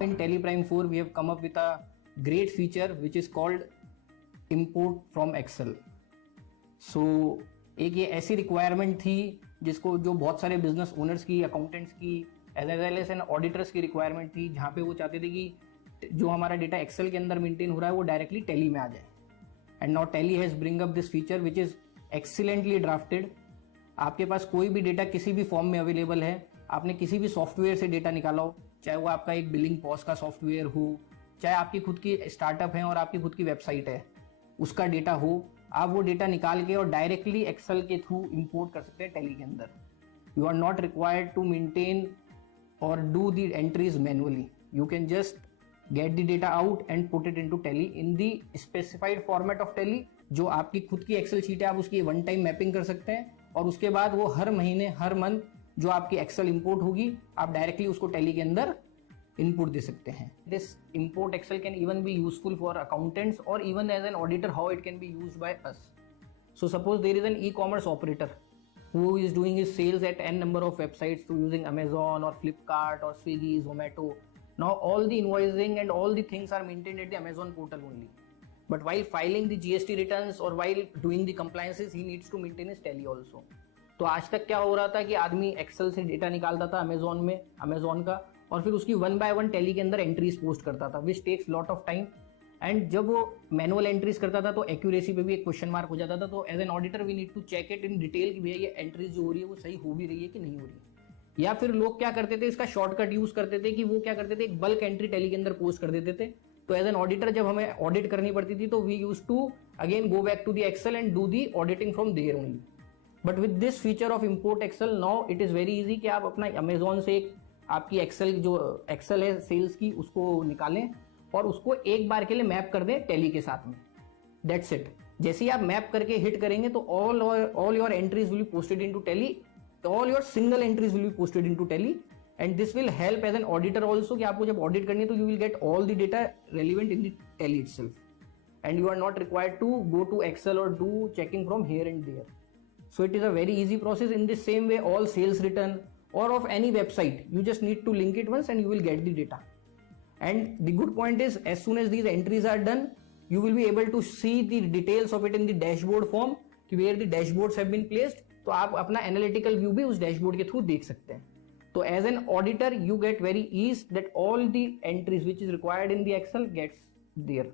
In Teleprime 4, we have come up with a great feature which is called import from Excel. So एक ये ऐसी requirement थी जिसको जो बहुत सारे बिजनेस ओनर्स की, अकाउंटेंट्स की, as well as an auditors की रिक्वायरमेंट थी, जहाँ पे वो चाहते थे कि जो हमारा डेटा एक्सेल के अंदर मेंटेन हो रहा है वो डायरेक्टली टैली में आ जाए. And now tally has bring up this feature which is excellently drafted. आपके पास कोई भी डेटा किसी भी फॉर्म में अवेलेबल है, आपने किसी भी सॉफ्टवेयर से डेटा निकाला हो, चाहे वो आपका एक बिलिंग पॉज का सॉफ्टवेयर हो, चाहे आपकी खुद की स्टार्टअप है और आपकी खुद की वेबसाइट है, उसका डेटा हो, आप वो डेटा निकाल के और डायरेक्टली एक्सेल के थ्रू इंपोर्ट कर सकते हैं टैली के अंदर. You are not required to maintain और do the entries manually. You can just get the data out and put it into Tally in the specified format of Tally. जो आपकी खुद की एक्सेल शीट है, आप उसकी वन टाइम मैपिंग कर सकते हैं और उसके बाद वो हर महीने, हर मंथ जो आपकी एक्सेल इंपोर्ट होगी, आप डायरेक्टली उसको टैली के अंदर इनपुट दे सकते हैं. This import Excel can even be useful for accountants or even as an auditor, how it can be used by us. So suppose there is an e-commerce operator who is doing his sales at n number of websites through using Amazon or Flipkart or Swiggy, Zomato. Now all the invoicing and all the things are maintained at the Amazon portal only. But while filing the GST returns or while doing the compliances, he needs to maintain his tally also. तो आज तक क्या हो रहा था कि आदमी Excel से डेटा निकालता था अमेजोन में, अमेजोन का, और फिर उसकी 1 by 1 टैली के अंदर एंट्रीज पोस्ट करता था, which takes lot of time. And जब वो मैनुअल एंट्रीज करता था तो एक्यूरेसी पे भी एक क्वेश्चन मार्क हो जाता था. तो as an auditor we need to check it in detail कि भैया ये एंट्रीज जो हो रही है वो सही हो भी रही है कि नहीं हो रही है. या फिर लोग क्या करते थे, इसका शॉर्टकट यूज करते थे कि वो क्या करते थे, एक बल्क एंट्री टैली के अंदर पोस्ट कर देते थे. तो एज एन ऑडिटर जब हमें ऑडिट करनी पड़ती थी तो we use to again go back to the Excel and do the auditing from there only. But with this feature of import Excel, now it is very easy कि आप अपना Amazon से एक आपकी एक्सेल जो एक्सेल है sales की, उसको निकालें और उसको एक बार के लिए मैप कर दें टैली के साथ में. That's it. जैसे ही आप मैप करके हिट करेंगे तो all your entries will be posted into Tally, all your single entries will be posted into Tally. And this will help as an auditor also कि आपको जब ऑडिट करनी है तो you will get all the data relevant in the Tally itself and you are not required to go to Excel और do checking from here and there. So it is a very easy process. In this same way, all sales return or of any website, you just need to link it once and you will get the data. And the good point is, as soon as these entries are done, you will be able to see the details of it in the dashboard form, where the dashboards have been placed. तो आप अपना analytical view भी उस dashboard के through देख सकते हैं. तो as an auditor, you get very ease that all the entries which is required in the Excel gets there.